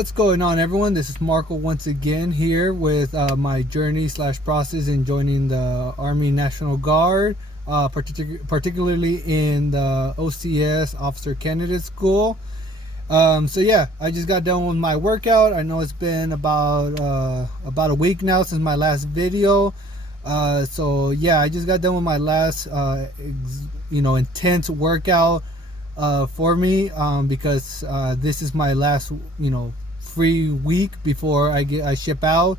What's going on, everyone? This is Marco once again here with my journey / process in joining the Army National Guard, particularly in the OCS Officer Candidate School. So yeah, I just got done with my workout. I know it's been about a week now since my last video. So yeah, I just got done with my last intense workout for me, because this is my last free week before I ship out.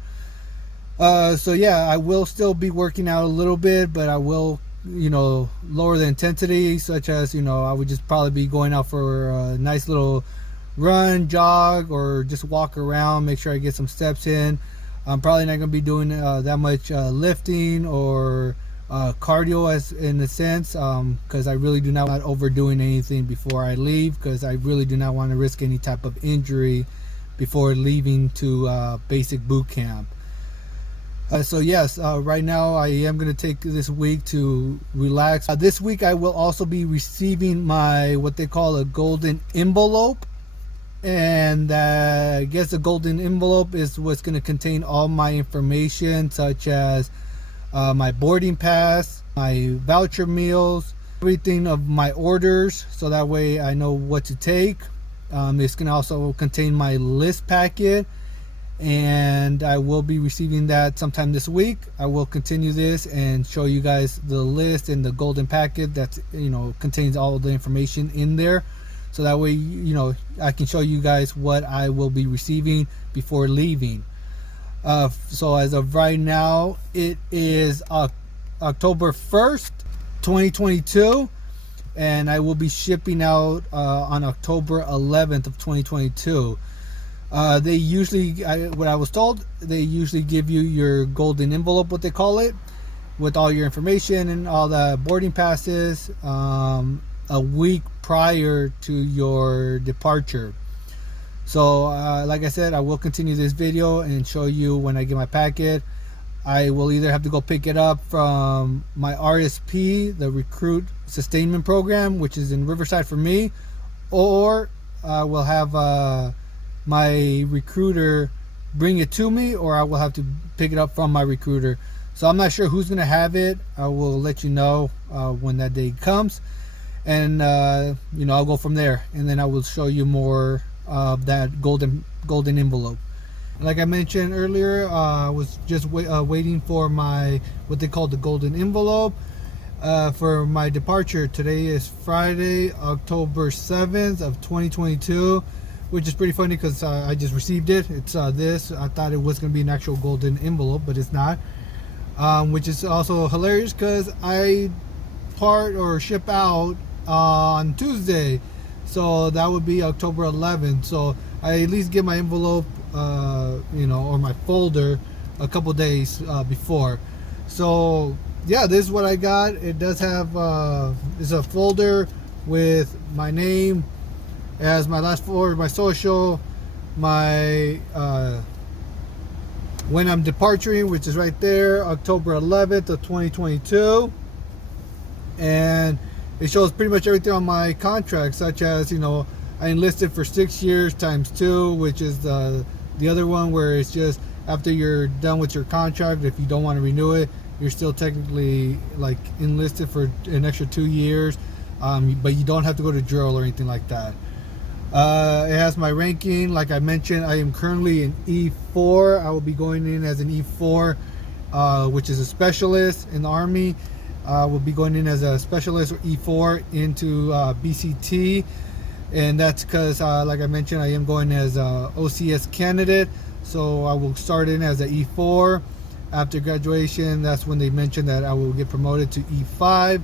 So yeah, I will still be working out a little bit, but I will lower the intensity, such as I would just probably be going out for a nice little run, jog, or just walk around, make sure I get some steps in. I'm probably not going to be doing that much lifting or cardio, as in a sense, because I really do not want overdoing anything before I leave, because I really do not want to risk any type of injury before leaving to basic boot camp. So yes, right now I am going to take this week to relax. This week I will also be receiving my what they call a golden envelope, and I guess the golden envelope is what's going to contain all my information, such as my boarding pass, my voucher meals, everything of my orders, so that way I know what to take. It's going to also contain my list packet, and I will be receiving that sometime this week. I will continue this and show you guys the list and the golden packet that contains all of the information in there, so that way I can show you guys what I will be receiving before leaving. So as of right now, it is October 1st, 2022, and I will be shipping out on October 11th of 2022. They usually, what I was told, they usually give you your golden envelope, what they call it, with all your information and all the boarding passes a week prior to your departure. So like I said, I will continue this video and show you when I get my packet. I will either have to go pick it up from my RSP, the Recruit Sustainment Program, which is in Riverside for me, or we'll have my recruiter bring it to me, or I will have to pick it up from my recruiter. So I'm not sure who's going to have it. I will let you know when that day comes, and I'll go from there, and then I will show you more of that golden envelope. Like I mentioned earlier, I was just waiting for my what they call the golden envelope for my departure. Today is Friday, October 7th of 2022, which is pretty funny because I just received it. It's this. I thought it was going to be an actual golden envelope, but it's not, which is also hilarious because I ship out on Tuesday. So that would be October 11th. So I at least get my envelope, or my folder a couple days before. So yeah, this is what I got. It does have it's a folder with my name, as my last four, my social, my when I'm departing, which is right there, October 11th of 2022, and it shows pretty much everything on my contract, such as I enlisted for 6 years times 2, which is the other one where it's just after you're done with your contract, if you don't want to renew it, you're still technically like enlisted for an extra 2 years, but you don't have to go to drill or anything like that. It has my ranking. Like I mentioned, I am currently an E4. I will be going in as an E4, which is a specialist in the Army. Will be going in as a specialist or E4 into BCT, and that's because like I mentioned, I am going as a OCS candidate, so I will start in as a E4. After graduation, that's when they mentioned that I will get promoted to E5,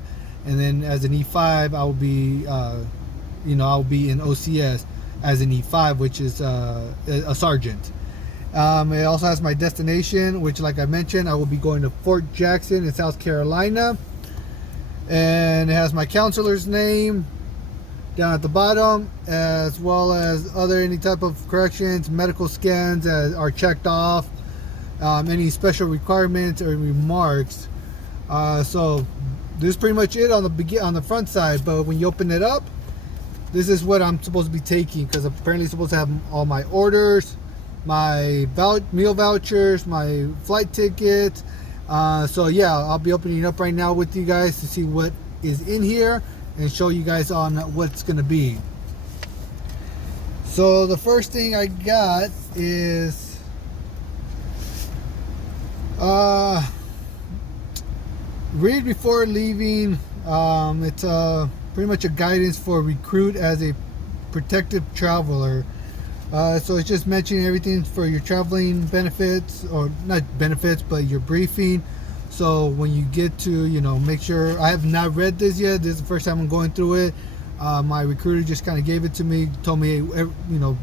and then as an E5 I will be I'll be in OCS as an E5, which is a sergeant. It also has my destination, which, like I mentioned, I will be going to Fort Jackson in South Carolina. And it has my counselor's name down at the bottom, as well as any type of corrections, medical scans are checked off, any special requirements or remarks. So this is pretty much it on the front side. But when you open it up, this is what I'm supposed to be taking, because I'm apparently supposed to have all my orders, my meal vouchers, my flight tickets. So yeah, I'll be opening up right now with you guys to see what is in here and show you guys on what's gonna be. So the first thing I got is read before leaving. It's pretty much a guidance for recruit as a protective traveler. So it's just mentioning everything for your traveling benefits, or not benefits, but your briefing. So when you get to, make sure, I have not read this yet. This is the first time I'm going through it. My recruiter just kind of gave it to me, told me,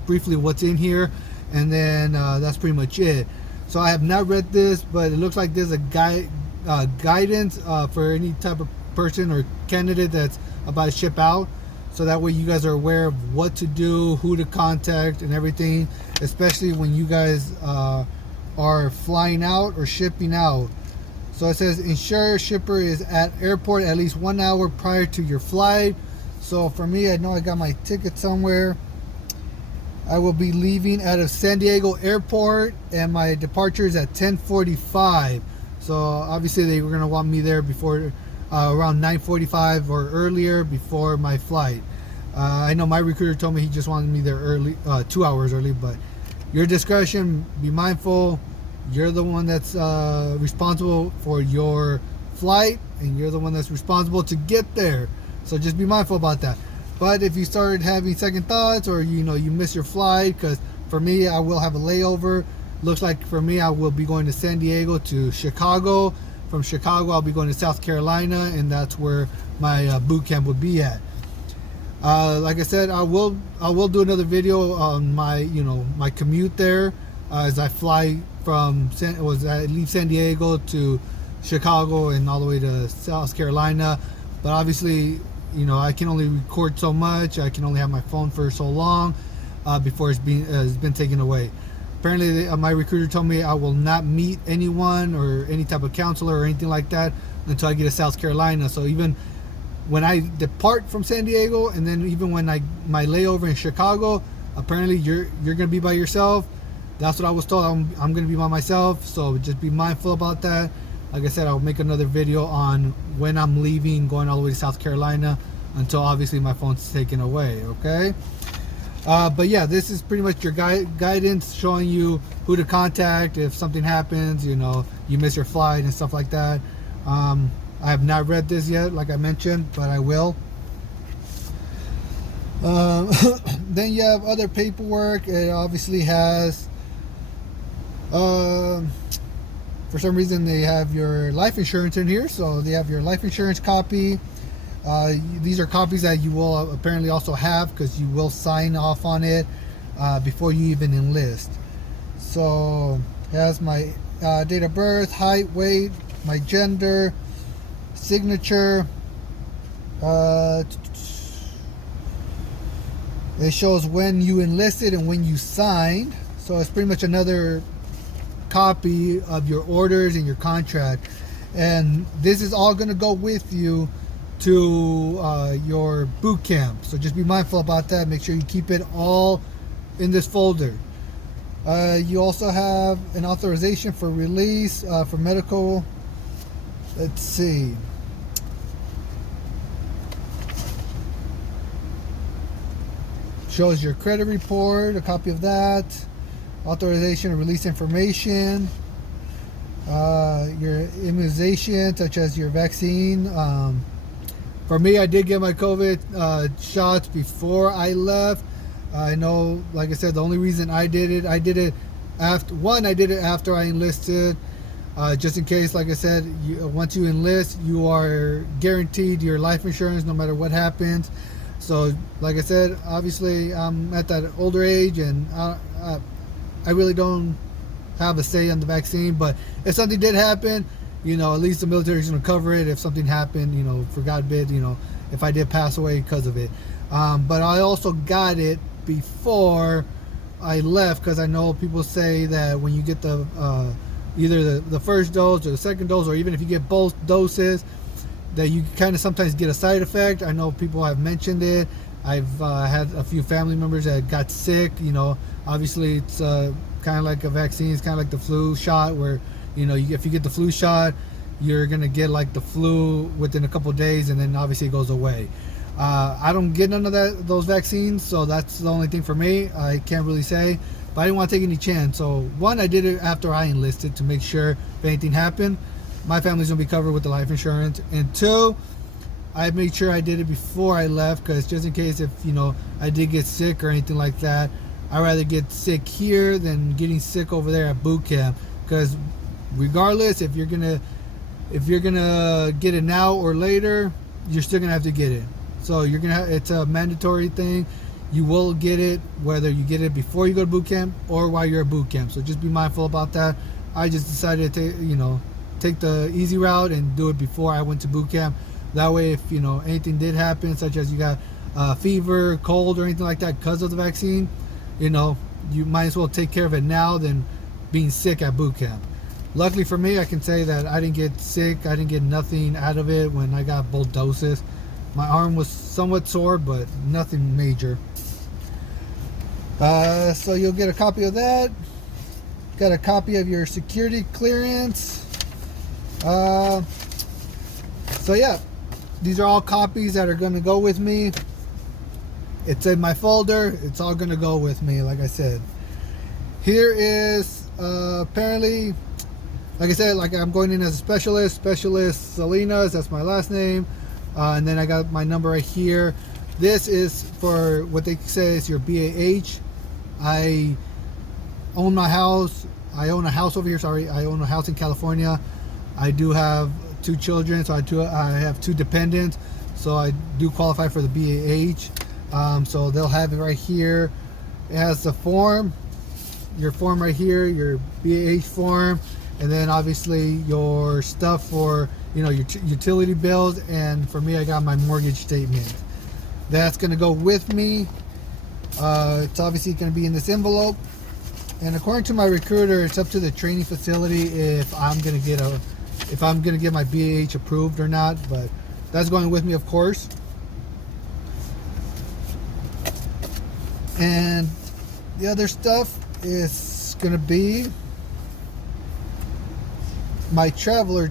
briefly what's in here, and then that's pretty much it. So I have not read this, but it looks like there's a guidance for any type of person or candidate that's about to ship out. So that way you guys are aware of what to do, who to contact, and everything, especially when you guys are flying out or shipping out. So it says, ensure shipper is at airport at least 1 hour prior to your flight. So for me, I know I got my ticket somewhere. I will be leaving out of San Diego airport, and my departure is at 10:45. So obviously they were going to want me there before around 9:45 or earlier before my flight. I know my recruiter told me he just wanted me there early, 2 hours early, but your discretion, be mindful. You're the one that's responsible for your flight, and you're the one that's responsible to get there. So just be mindful about that. But if you started having second thoughts, or you miss your flight, because for me, I will have a layover. Looks like for me, I will be going to San Diego to Chicago. From Chicago, I'll be going to South Carolina, and that's where my boot camp would be at. Like I said, I will do another video on my my commute there as I fly from leave San Diego to Chicago and all the way to South Carolina. But obviously, I can only record so much. I can only have my phone for so long before it's been taken away. Apparently, my recruiter told me I will not meet anyone or any type of counselor or anything like that until I get to South Carolina. So even when I depart from San Diego, and then even when my layover in Chicago, apparently you're gonna be by yourself. That's what I was told. I'm gonna be by myself. So just be mindful about that. Like I said, I'll make another video on when I'm leaving, going all the way to South Carolina, until obviously my phone's taken away. Okay. But yeah, this is pretty much your guidance, showing you who to contact if something happens, you miss your flight and stuff like that. I have not read this yet, like I mentioned, but I will. Then you have other paperwork. It obviously has, for some reason, they have your life insurance in here. So they have your life insurance copy. These are copies that you will apparently also have, because you will sign off on it before you even enlist. So it has my date of birth, height, weight, my gender, signature. It shows when you enlisted and when you signed. So it's pretty much another copy of your orders and your contract. And this is all going to go with you to your boot camp. So just be mindful about that. Make sure you keep it all in this folder. You also have an authorization for release for medical. Let's see. Shows your credit report, a copy of that. Authorization to release information. Your immunization, such as your vaccine. For me, I did get my COVID shots before I left. I know, like I said, the only reason I did it after I enlisted, just in case. Like I said, once you enlist, you are guaranteed your life insurance no matter what happens. So, like I said, obviously I'm at that older age, and I really don't have a say on the vaccine. But if something did happen, at least the military is going to cover it if something happened, for God forbid, if I did pass away because of it. But I also got it before I left, because I know people say that when you get the either the first dose or the second dose, or even if you get both doses, that you kind of sometimes get a side effect. I know people have mentioned it, I've had a few family members that got sick. Obviously it's kind of like a vaccine. It's kind of like the flu shot, where if you get the flu shot, you're gonna get like the flu within a couple of days, and then obviously it goes away. I don't get none of those vaccines, so that's the only thing for me. I can't really say, but I didn't want to take any chance. So one, I did it after I enlisted to make sure if anything happened, my family's gonna be covered with the life insurance. And two, I made sure I did it before I left, because just in case if I did get sick or anything like that, I'd rather get sick here than getting sick over there at boot camp. Because regardless, if you're gonna get it now or later, you're still gonna have to get it. So it's a mandatory thing. You will get it whether you get it before you go to boot camp or while you're at boot camp. So just be mindful about that. I just decided to take the easy route and do it before I went to boot camp. That way, if anything did happen, such as you got fever, cold, or anything like that because of the vaccine, you might as well take care of it now than being sick at boot camp. Luckily for me, I can say that I didn't get sick. I didn't get nothing out of it when I got both doses. My arm was somewhat sore, but nothing major. So you'll get a copy of that. Got a copy of your security clearance. So yeah, these are all copies that are going to go with me. It's in my folder. It's all going to go with me, like I said. Here is apparently, like I said, like I'm going in as a specialist Salinas, that's my last name. And then I got my number right here. This is for what they say is your BAH. I own my house. I own a house over here. Sorry, I own a house in California. I do have 2 children, so I have 2 dependents. So I do qualify for the BAH. So they'll have it right here. It has the form, your form right here, your BAH form, and then obviously your stuff for your utility bills. And for me, I got my mortgage statement. That's going to go with me. It's obviously going to be in this envelope. And according to my recruiter, it's up to the training facility if I'm going to get my BAH approved or not. But that's going with me, of course. And the other stuff is going to be my traveler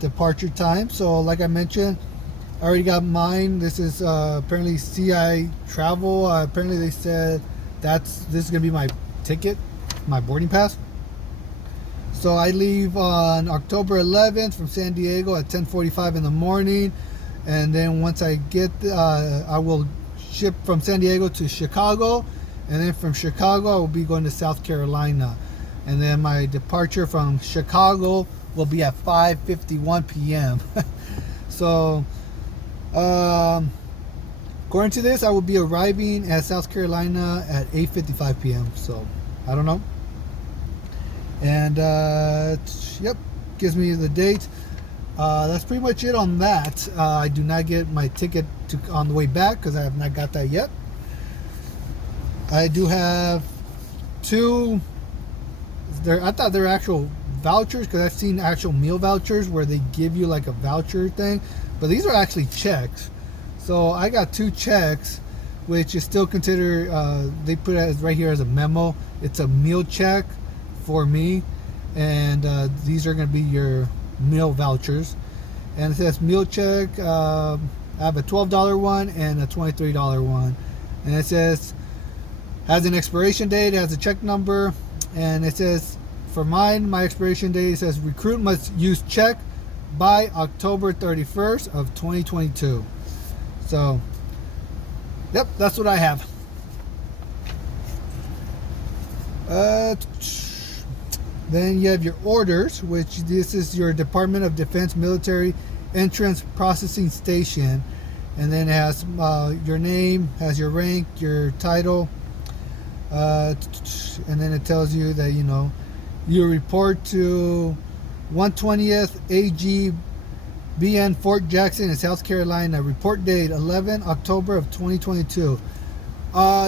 departure time. So like I mentioned, I already got mine. This is apparently CI travel. Apparently they said this is gonna be my ticket, my boarding pass. So I leave on October 11th from San Diego at 10:45 in the morning, and then once I get I will ship from San Diego to Chicago, and then from Chicago I will be going to South Carolina, and then my departure from Chicago will be at 5:51 p.m. So according to this, I will be arriving at South Carolina at 8:55 p.m. So I don't know. And yep, gives me the date. That's pretty much it on that. I do not get my ticket on the way back because I have not got that yet. I do have 2. I thought they were actual vouchers, because I've seen actual meal vouchers where they give you like a voucher thing, but these are actually checks. So I got 2 checks, which is still considered, they put it right here as a memo. It's a meal check for me, and these are going to be your meal vouchers. And it says meal check. I have a $12 one and a $23 one, and it says has an expiration date, has a check number, and it says for mine, my expiration date, it says recruit must use check by October 31st of 2022. So yep, that's what I have. Then you have your orders, which this is your Department of Defense Military Entrance Processing Station, and then it has your name, has your rank, your title, and then it tells you that you report to 120th AG BN Fort Jackson in South Carolina. Report date 11 October of 2022.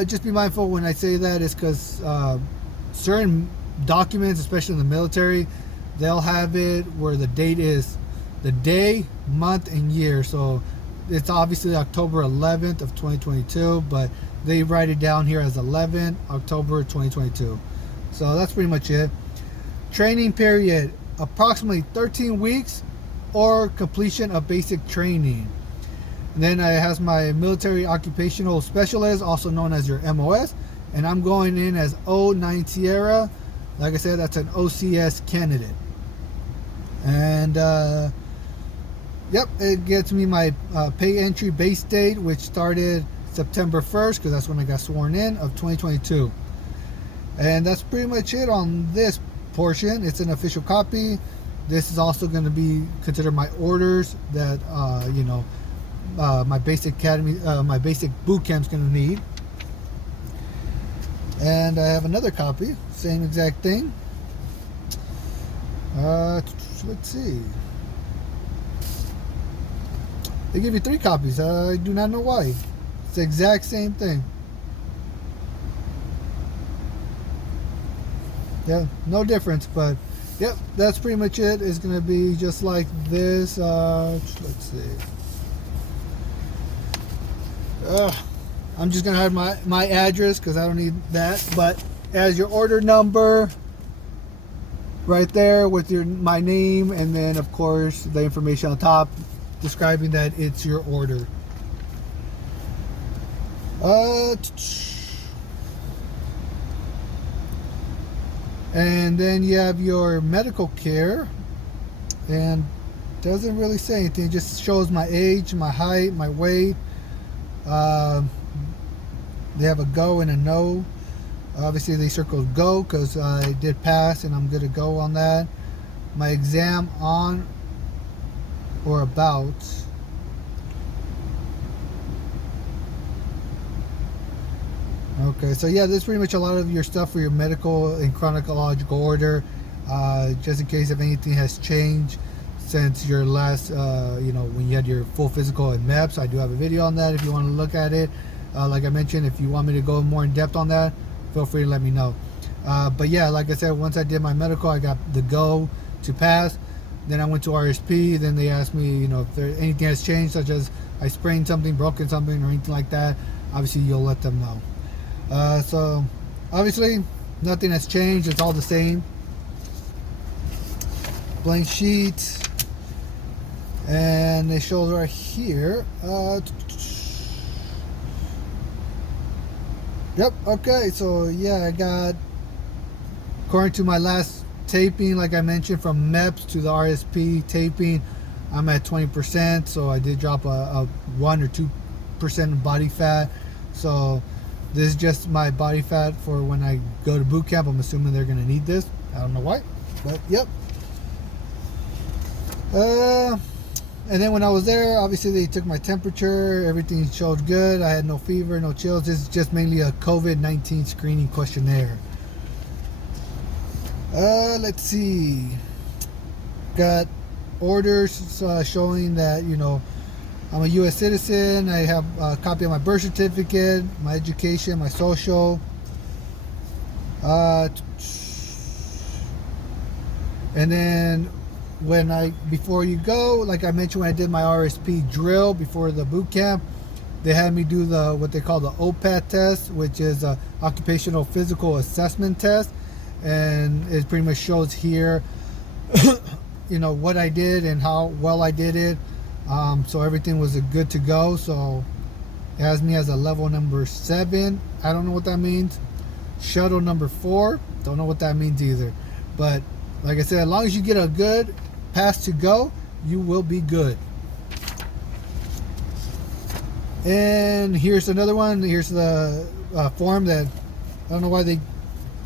Just be mindful when I say that is because certain documents, especially in the military, they'll have it where the date is the day, month, and year. So it's obviously October 11th of 2022, but they write it down here as 11 October 2022. So that's pretty much it. Training period, approximately 13 weeks or completion of basic training. And then it has my military occupational specialist, also known as your MOS, and I'm going in as 09 Sierra. Like I said, that's an OCS candidate. And yep, it gets me my pay entry base date, which started September 1st, because that's when I got sworn in, of 2022. And that's pretty much it on this portion. It's an official copy. This is also going to be considered my orders that my basic academy, my basic boot camp's going to need. And I have another copy, same exact thing. Let's see. They give you 3 copies. I do not know why. It's the exact same thing. Yeah, no difference, but yep, that's pretty much it. It's gonna be just like this. Let's see. I'm just gonna have my address because I don't need that, but as your order number right there with my name, and then of course the information on top describing that it's your order. And then you have your medical care, and doesn't really say anything. It just shows my age, my height, my weight. They have a go and a no. Obviously they circled go because I did pass and I'm good to go on that. My exam on or about. Okay, so yeah, this is pretty much a lot of your stuff for your medical in chronological order, just in case if anything has changed since your last, when you had your full physical and MEPS. I do have a video on that if you want to look at it. Like I mentioned, if you want me to go more in depth on that, feel free to let me know. But yeah, like I said, once I did my medical, I got the go to pass. Then I went to RSP. Then they asked me, if there anything has changed, such as I sprained something, broken something, or anything like that. Obviously, you'll let them know. So obviously nothing has changed. It's all the same. Blank sheet, and it shows right here. Yep. Okay. So yeah, I got, according to my last taping, like I mentioned, from MEPS to the RSP taping, I'm at 20%. So I did drop a 1 or 2% body fat. So this is just my body fat for when I go to boot camp. I'm assuming they're going to need this. I don't know why, but yep. And then when I was there, obviously they took my temperature. Everything showed good. I had no fever, no chills. This is just mainly a COVID-19 screening questionnaire. Let's see. Got orders showing that, I'm a U.S. citizen. I have a copy of my birth certificate, my education, my social. And then before you go, like I mentioned, when I did my RSP drill before the boot camp, they had me do what they call the Opec Test, which is a occupational physical assessment test. And it pretty much shows here, what I did and how well I did it. So everything was good to go. So it has me as a level number 7. I don't know what that means. Shuttle number 4. Don't know what that means either. But like I said, as long as you get a good pass to go, you will be good. And here's another one. Here's the form that I don't know why they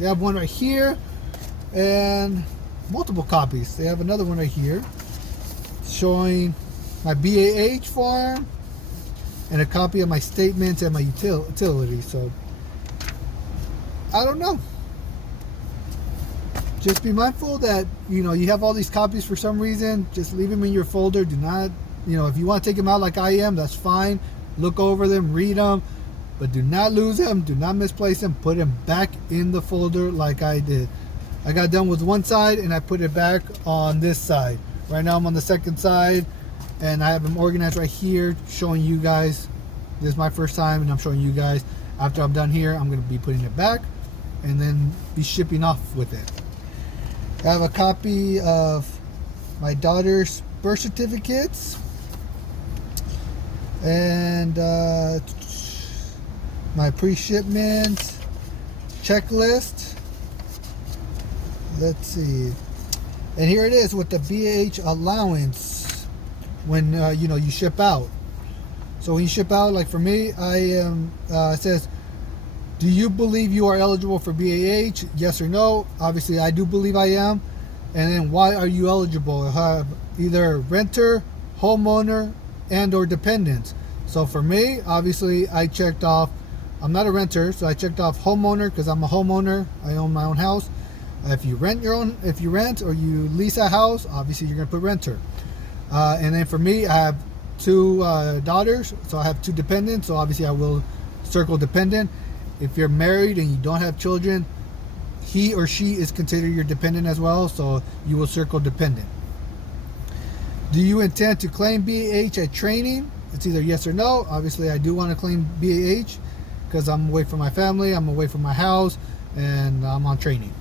have one right here and multiple copies. They have another one right here showing my BAH form and a copy of my statements and my utilities. So I don't know. Just be mindful that you have all these copies for some reason. Just leave them in your folder. Do not, if you want to take them out like I am, that's fine. Look over them, read them, but do not lose them. Do not misplace them. Put them back in the folder like I did. I got done with one side and I put it back on this side. Right now I'm on the second side, and I have them organized right here, showing you guys. This is my first time, and I'm showing you guys. After I'm done here, I'm going to be putting it back and then be shipping off with it. I have a copy of my daughter's birth certificates and my pre-shipment checklist. Let's see. And here it is with the BAH allowance when you ship out. So when you ship out, like for me, I am it says, do you believe you are eligible for BAH? Yes or no? Obviously I do believe I am. And then why are you eligible? Either renter, homeowner, and or dependent. So for me, obviously I checked off, I'm not a renter, so I checked off homeowner because I'm a homeowner. I own my own house. If you rent or you lease a house, obviously you're gonna put renter. And then for me, I have two daughters, so I have two dependents, so obviously I will circle dependent. If you're married and you don't have children, he or she is considered your dependent as well, so you will circle dependent. Do you intend to claim BAH at training? It's either yes or no. Obviously I do want to claim BAH because I'm away from my family, I'm away from my house, and I'm on training.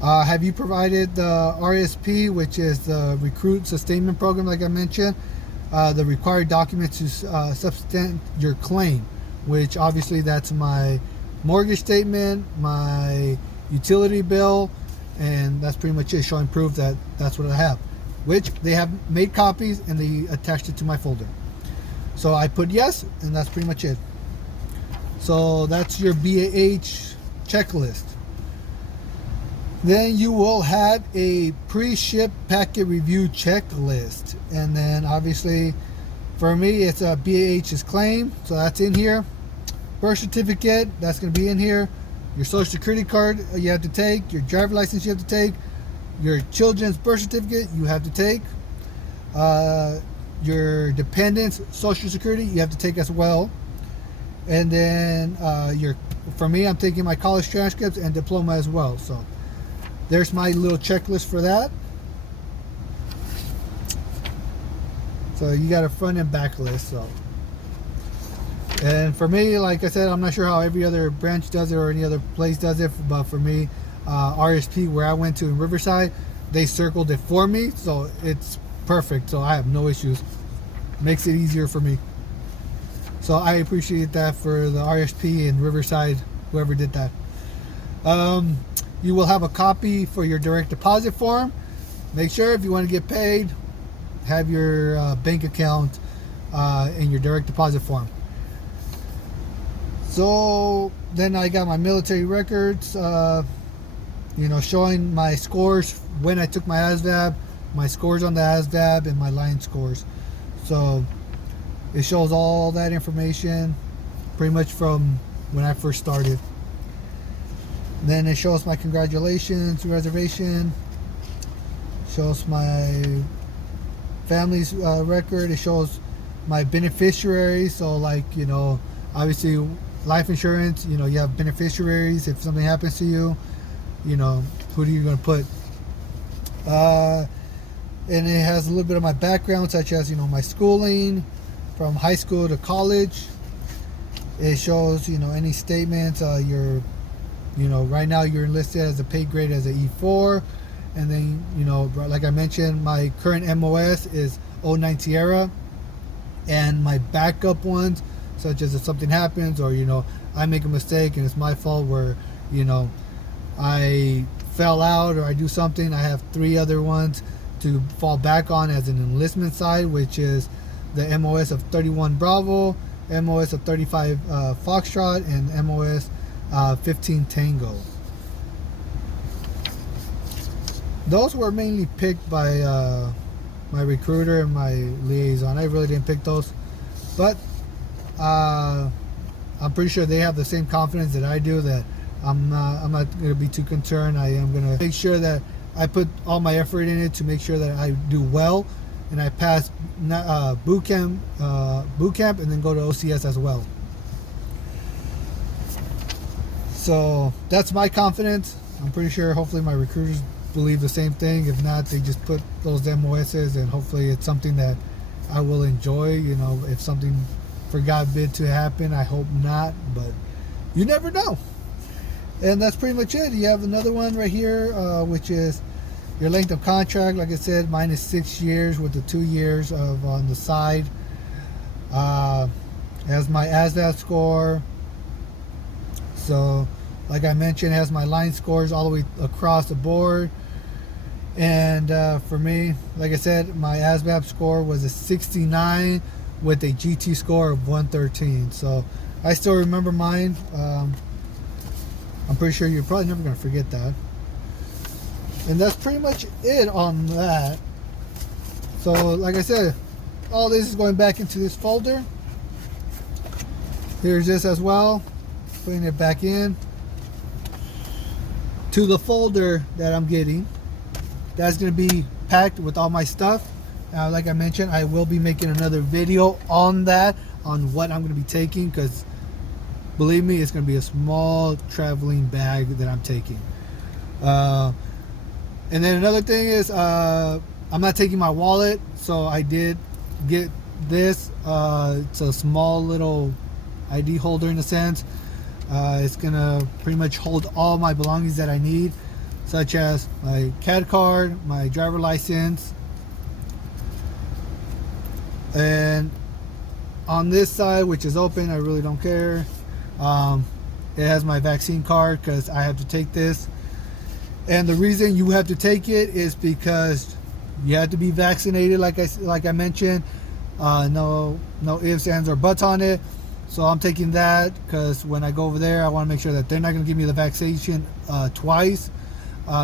Have you provided the RSP, which is the Recruit Sustainment Program, like I mentioned, the required documents to substantiate your claim, which obviously that's my mortgage statement, my utility bill, and that's pretty much it, showing proof that that's what I have, which they have made copies and they attached it to my folder. So I put yes, and that's pretty much it. So that's your BAH checklist. Then you will have a pre-ship packet review checklist. And then obviously for me, it's a BAH's claim. So that's in here. Birth certificate, that's going to be in here. Your social security card you have to take. Your driver license you have to take. Your children's birth certificate you have to take. Your dependents' social security you have to take as well. And then for me, I'm taking my college transcripts and diploma as well. So there's my little checklist for that. So you got a front and back list. So, and for me, like I said, I'm not sure how every other branch does it or any other place does it, but for me, RSP, where I went to in Riverside, they circled it for me, so it's perfect. So I have no issues. Makes it easier for me. So I appreciate that for the RSP in Riverside, whoever did that. You will have a copy for your direct deposit form. Make sure if you want to get paid, have your bank account in your direct deposit form. So then I got my military records, showing my scores when I took my ASVAB, my scores on the ASVAB, and my line scores. So it shows all that information pretty much from when I first started. Then it shows my congratulations reservation, shows my family's record, it shows my beneficiaries. So like, obviously life insurance, you have beneficiaries. If something happens to you, who are you going to put? And it has a little bit of my background, such as, my schooling from high school to college. It shows, any statements, right now you're enlisted as a pay grade as an E4. And then, like I mentioned, my current MOS is 09 Sierra. And my backup ones, such as if something happens or, I make a mistake and it's my fault where, I fell out or I do something, I have 3 other ones to fall back on as an enlistment side, which is the MOS of 31 Bravo, MOS of 35 Foxtrot, and MOS 15 Tango. Those were mainly picked by my recruiter and my liaison. I really didn't pick those, but I'm pretty sure they have the same confidence that I do, that I'm not going to be too concerned. I am going to make sure that I put all my effort in it to make sure that I do well and I pass bootcamp, and then go to OCS as well. So that's my confidence. I'm pretty sure hopefully my recruiters believe the same thing. If not, they just put those MOSs, and hopefully it's something that I will enjoy. You know, if something for God bid to happen, I hope not, but you never know. And that's pretty much it. You have another one right here, which is your length of contract. Like I said, mine is 6 years with the 2 years of on the side. Has my ASVAB score. So, like I mentioned, has my line scores all the way across the board. And for me, like I said, my ASVAB score was a 69 with a GT score of 113. So I still remember mine. I'm pretty sure you're probably never going to forget that. And that's pretty much it on that. So like I said, all this is going back into this folder. Here's this as well. Putting it back in to the folder that I'm getting. That's going to be packed with all my stuff. Like I mentioned, I will be making another video on that, on what I'm going to be taking, because believe me, it's going to be a small traveling bag that I'm taking. And then another thing is, I'm not taking my wallet, so I did get this. It's a small little ID holder in a sense. It's going to pretty much hold all my belongings that I need, such as my CAD card, my driver license, and on this side, which is open, I really don't care. It has my vaccine card because I have to take this. And the reason you have to take it is because you have to be vaccinated, like I mentioned. No ifs, ands, or buts on it. So I'm taking that because when I go over there, I want to make sure that they're not going to give me the vaccination twice.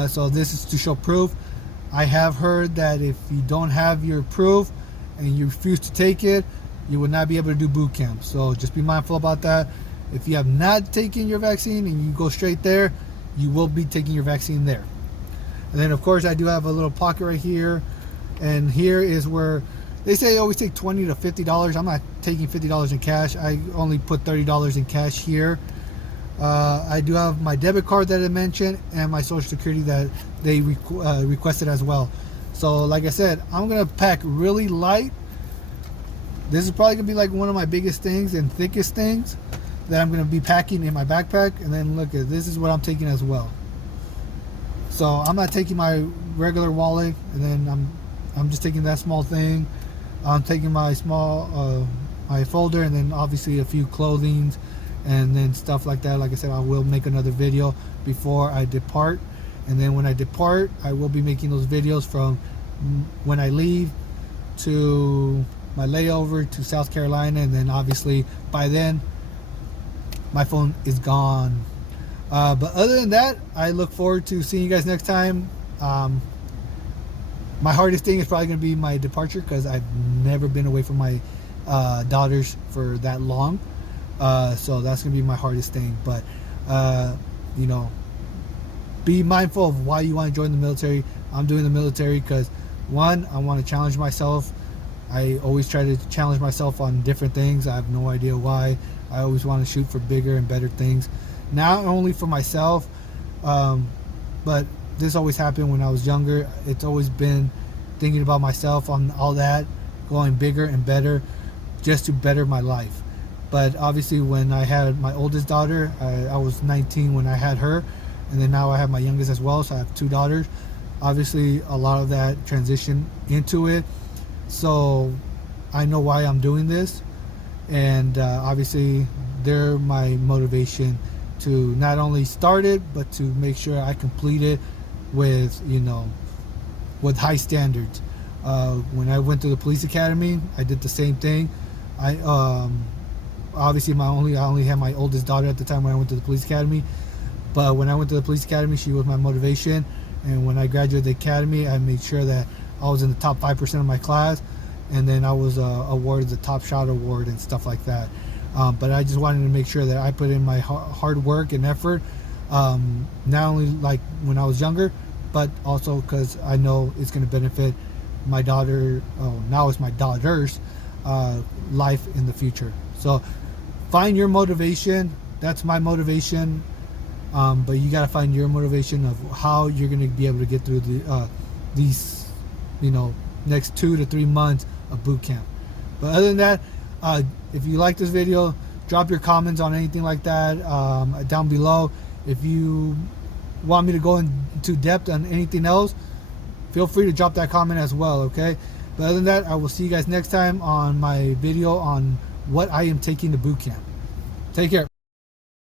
So this is to show proof. I have heard that if you don't have your proof and you refuse to take it, you will not be able to do boot camp. So just be mindful about that. If you have not taken your vaccine and you go straight there, you will be taking your vaccine there. And then of course I do have a little pocket right here, and here is where they say always take $20 to $50. I'm not taking $50 in cash. I only put $30 in cash here. I do have my debit card that I mentioned and my social security that they requested as well. So like I said, I'm gonna pack really light. This is probably gonna be like one of my biggest things and thickest things that I'm gonna be packing in my backpack. And then look at this, is what I'm taking as well. So I'm not taking my regular wallet, and then I'm just taking that small thing. I'm taking my small my folder, and then obviously a few clothings and then stuff like that. Like I said, I will make another video before I depart, and then when I depart, I will be making those videos from when I leave to my layover to South Carolina, and then obviously by then my phone is gone. But other than that, I look forward to seeing you guys next time. My hardest thing is probably going to be my departure, because I've never been away from my daughters for that long. So that's going to be my hardest thing. But, you know, be mindful of why you want to join the military. I'm doing the military because, one, I want to challenge myself. I always try to challenge myself on different things. I have no idea why. I always want to shoot for bigger and better things. Not only for myself, but this always happened when I was younger. It's always been thinking about myself on all that, going bigger and better, just to better my life. But obviously when I had my oldest daughter, I was 19 when I had her, and then now I have my youngest as well, so I have 2 daughters. Obviously a lot of that transitioned into it, so I know why I'm doing this. And obviously they're my motivation to not only start it, but to make sure I complete it with, you know, with high standards. When I went to the police academy, I did the same thing. I obviously I only had my oldest daughter at the time when I went to the police academy, but when I went to the police academy, she was my motivation. And when I graduated the academy, I made sure that I was in the top 5% of my class, and then I was awarded the top shot award and stuff like that. But I just wanted to make sure that I put in my hard work and effort, not only like when I was younger, but also because I know it's going to benefit my daughter. Now it's my daughter's life in the future. So find your motivation. That's my motivation. But you got to find your motivation of how you're going to be able to get through these, you know, next 2 to 3 months of boot camp. But other than that, if you like this video, drop your comments on anything like that down below. If you want me to go into depth on anything else, feel free to drop that comment as well, okay? But other than that, I will see you guys next time on my video on what I am taking to boot camp. Take care.